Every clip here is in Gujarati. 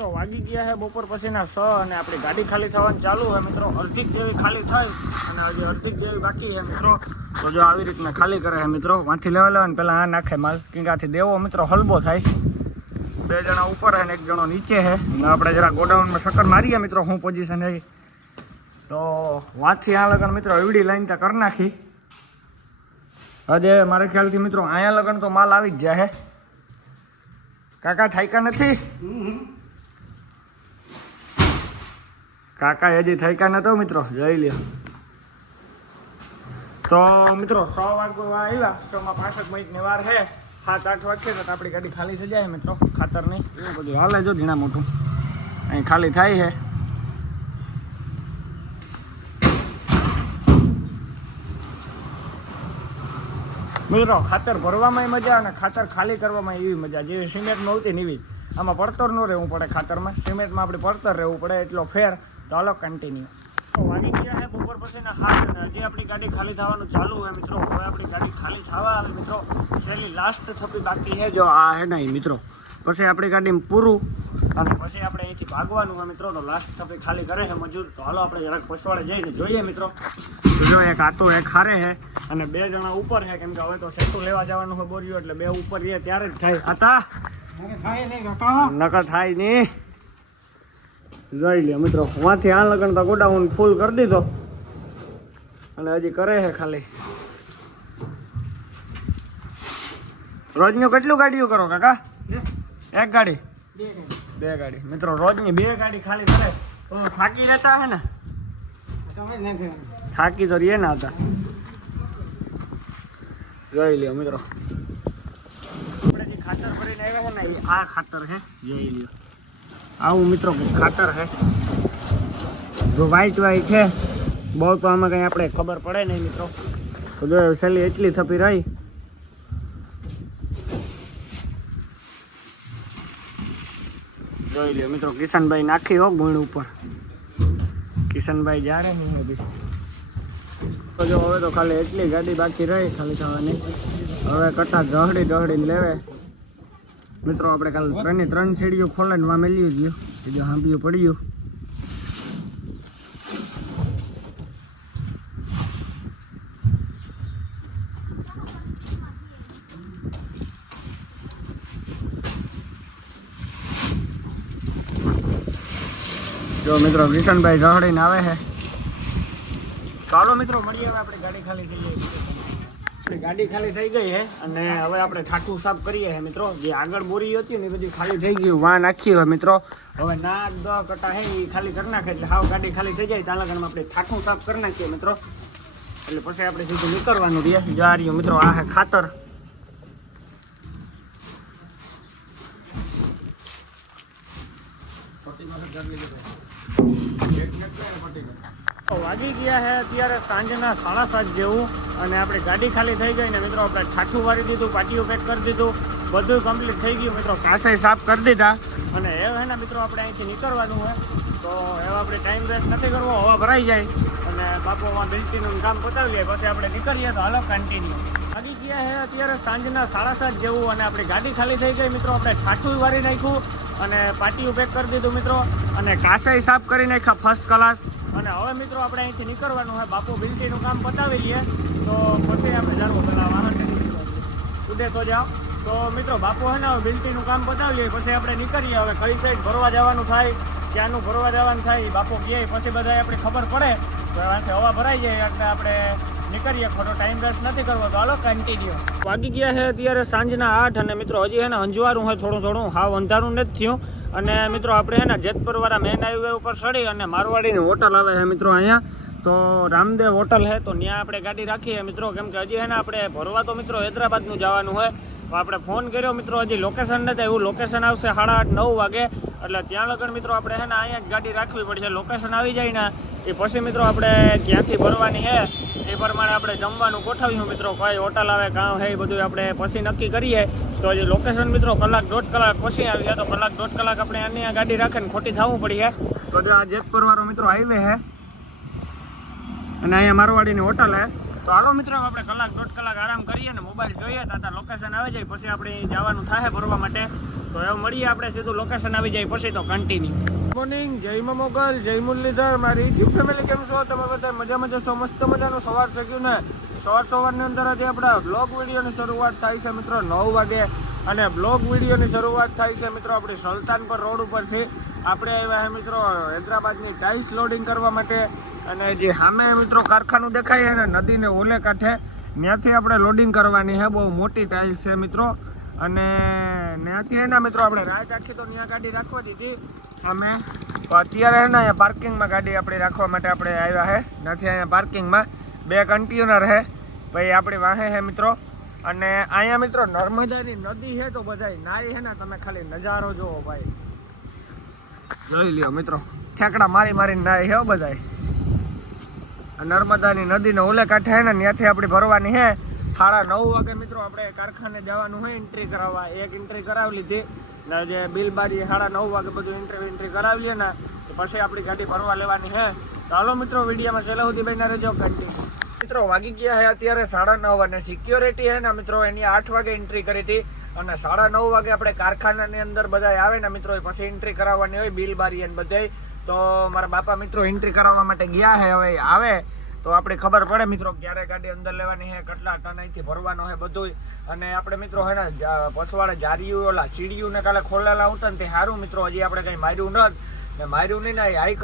તો વાગી ગયા છે બપોર પછીના 6 અને આપણી ગાડી ખાલી થવાનું ચાલુ છે મિત્રો. અડધી જેવી ખાલી થઈ અને હજી અડધી જેવી બાકી છે મિત્રો. તો જો આવી રીતના ખાલી કરે છે મિત્રો. વાંથી લેવા લેવા ને પહેલાં આ નાખે માલ કિંગાથી દેવો મિત્રો હલબો થાય. 2 જણા ઉપર છે ને 1 જણો નીચે છે. આપણે જરા ગોડાઉનમાં ચક્કર મારીએ મિત્રો શું પોઝિશન છે. તો વાંથી આ લગન મિત્રો એવડી લાઈન ત્યાં કરી નાખી. હજે મારા ખ્યાલથી મિત્રો અહીંયા લગન તો માલ આવી જ જાય છે. કાકા થાયકા નથી? કાકા હજી થાયકા નતો મિત્રો, જોઈ લ્યો. તો મિત્રો 100 વાગવા આવ્યા, 65 મિનિટની વાર છે. 7-8 વાગે તો આપણી ગાડી ખાલી થઈ જાય મિત્રો. ખાતર નહીં એવું બધું હાલે જો ધીણા મોટું અહીં ખાલી થાય છે. મિત્રો ખાતર ભરવામાં મજા અને ખાતર ખાલી કરવામાં એવી મજા જેવી સિમેન્ટમાં આવતી ને એવી. આમાં પડતર ન રહેવું પડે ખાતરમાં, સિમેન્ટમાં આપણે પડતર રહેવું પડે એટલો ફેર. તો હાલો કન્ટિન્યુ. વાગી ગયા છે બપોર પછીના 7 અને હજી આપણી ગાડી ખાલી થવાનું ચાલુ હોય મિત્રો. હવે આપણી ગાડી ખાલી થવા આવે મિત્રો. છેલ્લી લાસ્ટ થપી બાકી છે જો આ હે નહીં મિત્રો. પછી આપણી ગાડીમાં પૂરું અને પછી આપણે અહીંથી ભાગવાનું હોય મિત્રો. તો લાસ્ટ થપી ખાલી કરે છે મજૂર. તો હાલો આપણે જરાક પછવાડે જઈને જોઈએ મિત્રો. જો એક આતું એક હારે છે અને 2 જણા ઉપર છે કેમ કે હવે તો સેટું લેવા જવાનું હોય બોર્યું એટલે 2 ઉપર રહે ત્યારે જ થાય. આતા નકર થાય નહીં. જોઈ લ્યો મિત્રો વાંથી આ લગન તો ગોડાઉન ફૂલ કરી દીધો અને હજી કરે છે ખાલી. રોજનું કેટલું ગાડીઓ કરો કાકા? 1 ગાડી 2 ગાડી મિત્રો. રોજની 2 ગાડી ખાલી કરે તો થાકી રહેતા હે ને? થાકી તો રીએ ના હતા. જોઈ લ્યો મિત્રો આપણે જે ખાતર ભરીને આવ્યા છે ને એ આ ખાતર છે. જોઈ લ્યો આવું મિત્રો ખાતર છે. જો વ્હાઈટ છે બહુ તો આમાં કંઈ આપણે ખબર પડે નહીં મિત્રો. તો જો છેલ્લી એટલી થપી રહી. જોઈ લ્યો મિત્રો કિશનભાઈ નાખી હો ગુણ ઉપર. કિશનભાઈ જ્યારે નહીં હજી. તો જો હવે તો ખાલી એટલી ગાડી બાકી રહી ખાલી થવાની. હવે કટા દહડીને લેવે મિત્રો. આપણે કાલે 3 સીડીઓ ખોલાઈને માં મેલ્યું ગયું એ જો હાંભિયું પડ્યું. જો મિત્રો કિશનભાઈ દહડીને આવે છે. ચાલો મિત્રો મળીએ હવે આપણે ગાડી ખાલી થઈ જાય. ગાડી ખાલી થઈ ગઈ છે અને હવે આપણે ઠાઠું સાફ કરીએ છીએ મિત્રો. જે આગળ બોરી હતી ને એ બધી ખાલી થઈ ગયું વાં નાખી હોય મિત્રો. હવે ના 10 કટા છે એ ખાલી કરી નાખે એટલે હાવ ગાડી ખાલી થઈ જાય ત્યાં લગનમાં આપણે ઠાઠું સાફ કરી નાખીએ મિત્રો. એટલે પછી આપણે સીધું નીકળવાનું રહે. જા રહ્યું મિત્રો આ છે ખાતર. વાગી ગયા છે અત્યારે સાંજના 7:30 જેવું અને આપણી ગાડી ખાલી થઈ ગઈ ને મિત્રો. આપણે ઠાઠું વારી દીધું, પાટીઓ પેક કરી દીધું, બધું કમ્પ્લીટ થઈ ગયું મિત્રો. કાંસાઈ સાફ કરી દીધા અને હવે હે ને મિત્રો આપણે અહીંથી નીકળવાનું હોય. તો હવે આપણે ટાઈમ વેસ્ટ નથી કરવો. હવા ભરાઈ જાય અને બાપોમાં બિલ્ટીનું કામ પતાવી લઈએ પછી આપણે નીકળીએ. તો હાલો કન્ટિન્યુ. વાગી ગયા છે અત્યારે સાંજના 7:30 જેવું અને આપણી ગાડી ખાલી થઈ ગઈ મિત્રો. આપણે ઠાઠું વારી નાખ્યું અને પાટીઓ પેક કરી દીધું મિત્રો અને કાંસાઈ સાફ કરી નાખ્યા ફર્સ્ટ ક્લાસ. અને હવે મિત્રો આપણે અહીંથી નીકળવાનું હોય. બાપુ બિલ્ટીનું કામ પતાવી લઈએ તો પછી આપણે જાણવું પેલા વાહન ઉડે તો જાઓ. તો મિત્રો બાપુ હે ને હવે બિલ્ટીનું કામ પતાવી લઈએ પછી આપણે નીકળીએ. હવે કઈ સાઈડ ભરવા જવાનું થાય, ક્યાંનું ભરવા જવાનું થાય એ બાપુ કહે પછી બધા આપણે ખબર પડે. તો આથી હવા ભરાઈ જાય એટલે આપણે નીકળીએ. ખોટો ટાઈમ વેસ્ટ નથી કરવો. તો હાલો કન્ટિન્યુ. વાગી ગયા છે અત્યારે સાંજના 8 અને મિત્રો હજી હે ને અંજવારું હોય થોડું હાવ અંધારું નથી થયું. અને મિત્રો આપણે હે ને જેતપુરવાળા મેન હાઈવે ઉપર ચડી અને મારવાડીની હોટલ આવે છે મિત્રો અહીંયા. તો રામદેવ હોટલ છે તો ત્યાં આપણે ગાડી રાખીએ મિત્રો. કેમ કે હજી હે ને આપણે ભરવા તો મિત્રો હૈદરાબાદનું જવાનું હોય. તો આપણે ફોન કર્યો મિત્રો હજી લોકેશન નથી. એવું લોકેશન આવશે 8:30-9 વાગે એટલે ત્યાં લગન મિત્રો આપણે હે ને અહીંયા જ ગાડી રાખવી પડશે. લોકેશન આવી જાય ને એ પછી મિત્રો આપણે ક્યાંથી ભરવાની છે એ પ્રમાણે આપણે જમવાનું ગોઠવીશું મિત્રો. કઈ હોટલ આવે કાં છે એ બધું આપણે પછી નક્કી કરીએ. તો હજી લોકેશન મિત્રો 1-1.5 કલાક પછી આવી છે. તો 1-1.5 કલાક આપણે અહીંયા ગાડી રાખીને ખોટી થવું પડી છે. તો જો આ જેતપુરવાળો મિત્રો હાઈવે છે અને અહીંયા મારવાડીની હોટલ છે. તો તો હાલો મિત્રો આપણે કલાક દોઢ કલાક આરામ કરીએ ને મોબાઈલ જોઈએ તો લોકેશન આવી જાય પછી આપણે જવાનું થાય ભરવા માટે. તો એવું મળીએ આપણે સીધું લોકેશન આવી જાય પછી તો કન્ટિન્યુ. મોર્નિંગ, જય મા મોગલ, જય મુરલીધર, મારી યુટ્યુબ ફેમિલી કેમ છો તમે બધા? મજા છો? મસ્ત મજાનું સવાર થઈ ગયું ને. સવારની અંદર આજે આપણા બ્લોગ વિડીયોની શરૂઆત થાય છે મિત્રો 9 વાગે. અને બ્લોગ વિડીયોની શરૂઆત થાય છે મિત્રો આપણી સુલતાનપુર રોડ ઉપરથી. આપણે આવ્યા છે મિત્રો હૈદરાબાદની ટાઇલ્સ લોડિંગ કરવા માટે. અને જે સામે મિત્રો કારખાનું દેખાય છે ને નદીને ઓલે કાંઠે, ત્યાંથી આપણે લોડિંગ કરવાની છે. બહુ મોટી ટાઇલ્સ છે મિત્રો. અને ત્યાંથી એના મિત્રો આપણે રાત આખી તો ત્યાં ગાડી રાખવા દીધી અમે. અત્યારે છે ને અહીંયા પાર્કિંગમાં ગાડી આપણી રાખવા માટે આપણે આવ્યા છે. નથી અહીંયા પાર્કિંગમાં 2 કન્ટેનર છે ભાઈ આપણી વાહે છે મિત્રો. અને અહીંયા મિત્રો નર્મદાની નદી છે તો બધા નાય છે ને, તમે ખાલી નજારો જોવો ભાઈ, જોઈ લ્યો મિત્રો. ઠેકડા મારીને નાય છે બધા. નર્મદાની નદીને ઓલે કાંઠે છે ને ત્યાંથી આપણી ભરવાની છે. 9:30 વાગે મિત્રો આપણે કારખાને જવાનું હોય એન્ટ્રી કરાવવા. એક એન્ટ્રી કરાવી લીધી ને જે બિલ બારી 9:30 વાગે બધું એન્ટ્રી કરાવી લે ને પછી આપણી ગાડી ભરવા લેવાની છે. તો હાલો મિત્રો વિડીયોમાં છેલ્લે સુધી બન્યા રહેજો કન્ટિન્યુ. મિત્રો વાગી ગયા છે અત્યારે 9:30 અને સિક્યોરિટી છે ને મિત્રો એની 8 વાગે એન્ટ્રી કરી હતી. અને 9:30 વાગે આપણે કારખાનાની અંદર બધા આવે ને મિત્રો પછી એન્ટ્રી કરાવવાની હોય બિલ બારી અને બધાય. તો મારા બાપા મિત્રો એન્ટ્રી કરાવવા માટે ગયા છે. હવે આવે તો આપણે ખબર પડે મિત્રો ક્યારે ગાડી અંદર લેવાની છે, કેટલા ટન અહીંથી ભરવાનો છે બધું. અને આપણે મિત્રો હે ને પસવાડે જારિયું ઓલા સીડીયું ને કાલે ખોલેલા હતા ને તે સારું મિત્રો. હજી આપણે કંઈ માર્યું ને માર્યું નહીં ને હાઈ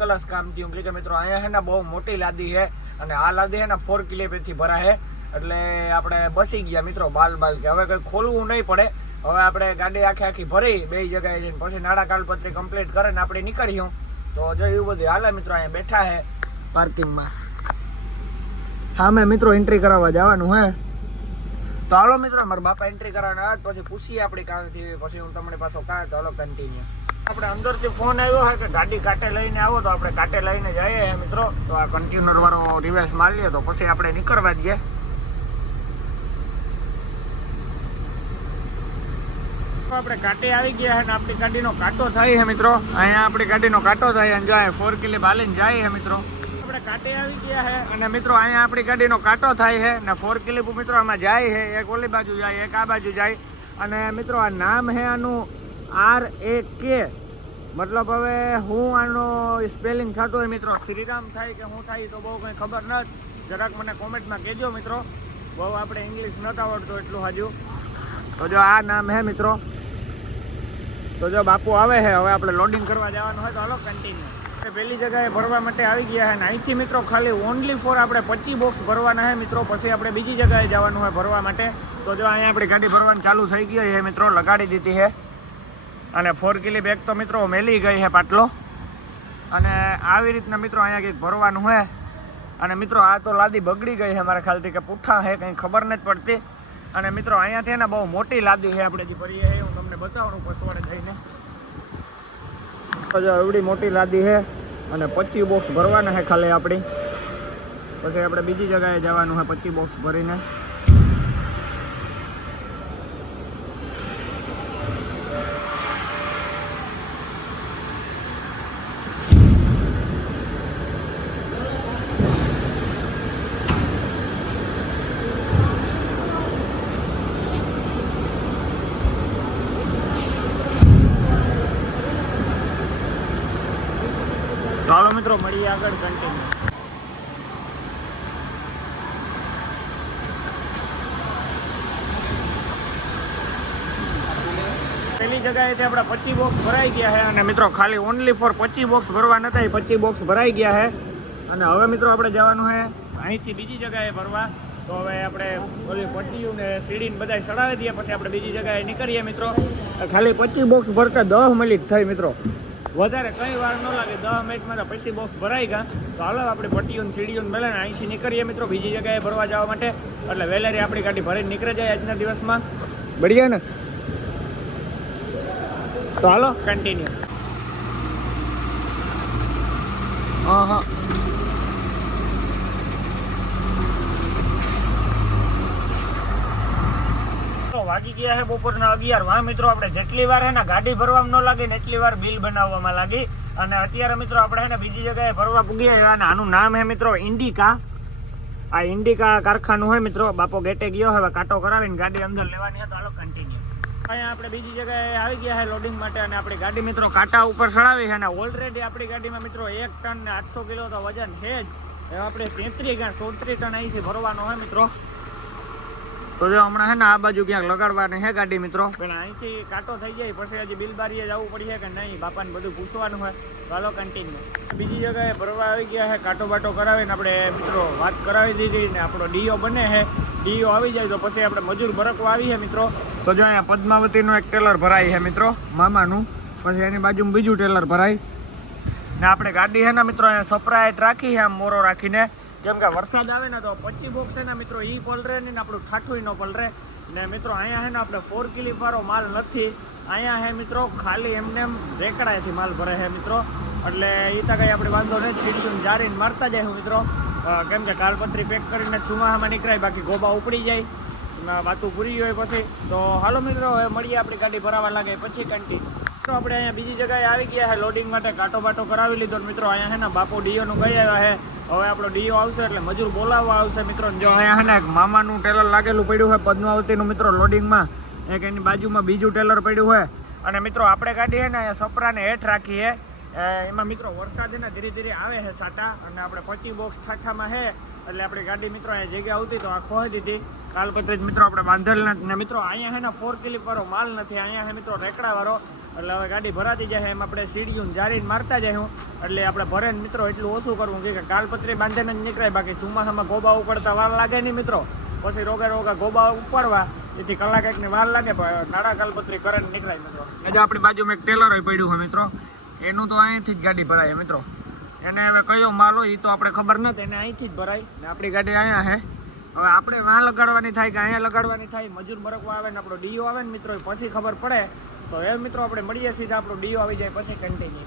ક્લાસ કામ થયું. કે મિત્રો અહીંયા છે ને બહુ મોટી લાદી છે અને આ લાદી છે ને 4 કિલોમીટરથી ભરાય. એટલે આપણે બસી ગયા મિત્રો બાલ કે હવે કંઈ ખોલવું નહીં પડે. હવે આપણે ગાડી આખી ભરી 2 જગ્યાએ જઈને પછી નાડા કાગળપત્રી કમ્પ્લીટ કરે ને આપણે નીકળ્યું. તો જો એવું બધું હાલે મિત્રો. અહીંયા બેઠા છે પાર્કિંગમાં. હા મેં મિત્રો એન્ટ્રી કરાવવા જવાનું હે. તો હાલો મિત્રો મારા બાપા એન્ટ્રી કરાવવાના આવ્યા પછી પૂછીએ આપણી કાંથી. પછી હું તમને પાછો કાં તો હાલો કન્ટિન્યુ. આપણે અંદરથી ફોન આવ્યો હોય કે ગાડી કાંટે લઈને આવો તો આપણે કાંટે લઈને જઈએ મિત્રો. તો આ કન્ટેનર વાળો રિવર્સ મારી લે તો પછી આપણે નીકળવા જઈએ. આપણે કાંટે આવી ગયા છે ને આપણી ગાડીનો કાંટો થાય છે મિત્રો. અહીંયા આપણી ગાડીનો કાંટો થાય અને જાય 4 કિલો હાલીને જાય છે મિત્રો. આપણે કાંટે આવી ગયા છે અને મિત્રો અહીંયા આપણી ગાડીનો કાંટો થાય છે ને 4 કિલો મિત્રો આમાં જાય છે. એક ઓલી બાજુ જાય, એક આ બાજુ જાય. અને મિત્રો આ નામ છે આનું RAK. મતલબ હવે હું આનો સ્પેલિંગ થતો હોય મિત્રો શ્રીરામ થાય કે હું થાય તો બહુ કંઈ ખબર નથી. જરાક મને કોમેન્ટમાં કહેજો મિત્રો. બહુ આપણે ઇંગ્લિશ નથી આવડતું એટલું હજુ. તો જો આ નામ છે મિત્રો. તો જો બાપુ આવે છે. હવે આપણે લોડિંગ કરવા જવાનું હોય તો હાલો કન્ટિન્યુ. પહેલી જગ્યાએ ભરવા માટે આવી ગયા છે અને અહીંથી મિત્રો ખાલી ઓનલી ફોર આપણે 25 બોક્સ ભરવાના છે મિત્રો. પછી આપણે બીજી જગ્યાએ જવાનું હોય ભરવા માટે. તો જો અહીંયા આપણી ગાડી ભરવાની ચાલુ થઈ ગઈ છે મિત્રો. લગાડી દીધી છે અને 4 કિલો બેગ તો મિત્રો મેલી ગઈ છે પાટલો. અને આવી રીતના મિત્રો અહીંયા કંઈક ભરવાનું હોય. અને મિત્રો આ તો લાદી બગડી ગઈ છે મારા ખ્યાલથી કે પુઠ્ઠા છે કંઈ ખબર નથી પડતી. અને મિત્રો અહીંયાથી ને બહુ મોટી લાદી છે આપણે જે ભરીએ છે. હું તમને બતાવું પસવાડે જઈને. તો જો એવડી મોટી લાદી છે અને 25 બોક્સ ભરવાના છે ખાલી આપણી. પછી આપણે બીજી જગ્યાએ જવાનું છે 25 બોક્સ ભરીને. ચાલો મિત્રો મળીએ આગળ કન્ટિન્યુ. પહેલી જગ્યાએથી આપણા 25 બોક્સ ભરાઈ ગયા છે અને મિત્રો ખાલી ઓનલી ફોર 25 બોક્સ ભરવા નતા. 25 બોક્સ ભરાઈ ગયા છે અને હવે મિત્રો આપણે જવાનું છે અહીંથી બીજી જગ્યાએ ભરવા. તો હવે આપણે ઓલી પટ્ટીઓ ને સીડીને બધા ચડાવી દઈએ પછી આપણે બીજી જગ્યાએ નીકળીએ મિત્રો. ખાલી 25 બોક્સ ભરતા 10 મિનિટ થઈ મિત્રો. વધારે કંઈ વાર ન લાગે. 10 મિનિટમાં તો 25 બોક્સ ભરાઈ ગયા. તો હાલો આપણે પટ્ટીઓને સીડીઓને મળે ને અહીંથી નીકળીએ મિત્રો બીજી જગ્યાએ ભરવા જવા માટે. એટલે વહેલારી આપણી ગાડી ભરીને નીકળી જાય આજના દિવસમાં. બઢિયા ને. તો હાલો કન્ટિન્યુ. હા વાગી ગયા છે બપોરના 11 વાહ મિત્રો. આપણે જેટલી વાર હે ને ગાડી ભરવામાં ન લાગે ને એટલી વાર બિલ બનાવવામાં લાગી. અને અત્યારે મિત્રો આપણે હે ને બીજી જગ્યાએ ભરવા પૂગ્યા. અને આનું નામ હે મિત્રો ઇન્ડિકા. આ ઇન્ડિકા કારખાનું હોય મિત્રો, બાપો ગેટે ગયો હવે કાંટો કરાવીને ગાડી અંદર લેવાની હતો. હાલો કન્ટિન્યુ. અહીંયા આપણે બીજી જગ્યાએ આવી ગયા છે લોડિંગ માટે અને આપણી ગાડી મિત્રો કાંટા ઉપર ચડાવી છે અને ઓલરેડી આપણી ગાડીમાં મિત્રો 1 ટન ને 800 કિલો તો વજન છે જ. હવે આપણે 33 કે 37 ટન અહીંથી ભરવાનો હોય મિત્રો. તો જો હમણાં છે ને આ બાજુ ક્યાંક લગાડવાની છે ગાડી મિત્રો, પણ અહીંથી કાંટો થઈ જાય પછી હજી બિલબારીએ જવું પડશે કે નહીં, બાપાને બધું પૂછવાનું હોય. ચાલો કન્ટિન્યુ. બીજી જગ્યાએ ભરવા આવી ગયા છે, કાંટો બાટો કરાવીને આપણે મિત્રો વાત કરાવી દીધી ને આપણો ડીઓ બને છે. ડીઓ આવી જાય તો પછી આપણે મજૂર બરકવા આવી છે મિત્રો. તો જો અહીંયા પદ્માવતીનું એક ટેલર ભરાય છે મિત્રો મામાનું, પછી એની બાજુમાં બીજું ટેલર ભરાય ને આપણે ગાડી છે ને મિત્રો અહીંયા સપરાઈટ રાખી છે આમ મોરો રાખીને, કેમ કે વરસાદ આવે ને તો 25 બોક્સ છે ને મિત્રો ઈ પલરે નહીં ને આપણું ઠાઠું ન પલરે. ને મિત્રો અહીંયા છે ને આપણે 4 કિલી વાળો માલ નથી, અહીંયા છે મિત્રો ખાલી એમને એમ રેકડાએથી માલ ભરે છે મિત્રો. એટલે એ તો કંઈ આપણે વાંધો નહીં, સીડીયું જારીને મારતા જાય મિત્રો, કેમ કે કાલપત્રી પેક કરીને ચુમાહામાં નીકળાય, બાકી ગોબા ઉપડી જાય વાતું પૂરી હોય પછી. તો હાલો મિત્રો હવે મળીએ, આપણી ગાડી ભરાવા લાગે પછી કન્ટિન્યુ. તો આપણે અહીંયા બીજી જગ્યાએ આવી ગયા છે લોડિંગ માટે, કાંટો બાટો કરાવી લીધો મિત્રો. અહીંયા છે ને બાપુ ડીઓનું ગઈ આવ્યા છે, હવે આપણો ડીઓ આવશે એટલે મજૂર બોલાવવા આવશે મિત્રો. જો અહીંયા છે ને એક મામાનું ટેલર લાગેલું પડ્યું હોય પદ્માવતીનું મિત્રો લોડિંગમાં, એક એની બાજુમાં બીજું ટેલર પડ્યું હોય. અને મિત્રો આપણે ગાડી છે ને અહીંયા સપરાને હેઠ રાખી છે, એમાં મિત્રો વરસાદ ને ધીરે ધીરે આવે છે સાટા, અને આપણે 25 બોક્સ ઠાઠામાં છે એટલે આપણી ગાડી મિત્રો અહીંયા જગ્યા આવતી તો આ ખોઈ દીધી કાલપત્રી જ મિત્રો આપણે બાંધેલ ને મિત્રો. અહીંયા છે ને 4 કિલી વાળો માલ નથી, અહીંયા છે મિત્રો રેકડા વાળો. એટલે હવે ગાડી ભરાતી જાય એમ આપણે સીડીયું જારીને મારતા જાય એટલે આપણે ભરે ને મિત્રો એટલું ઓછું કરવું કે કાલપત્રી બાંધીને જ નીકળાય, બાકી ચોમાસામાં ગોબા ઉપાડતા વાર લાગે નહીં મિત્રો. પછી રોગા ગોબા ઉપાડવા એથી કલાક એકની વાર લાગે, પણ નાડા કાલપત્રી કરે ને નીકળાય મિત્રો. એટલે આપણી બાજુમાં એક ટેલર હોય પડ્યું હોય મિત્રો, એનું તો અહીંથી જ ગાડી ભરાય મિત્રો. એને હવે કયો માલ હોય એ તો આપણે ખબર નથી, એને અહીંથી જ ભરાય ને આપણી ગાડી અહીંયા છે. હવે આપણે વાં લગાડવાની થાય કે અહીંયા લગાડવાની થાય, મજૂર બરકવા આવે ને આપણો ડીઓ આવે ને મિત્રો પછી ખબર પડે. તો એ મિત્રો આપણે મળીએ સીધા, આપણો ડીઓ આવી જાય પછી કન્ટિન્યુ.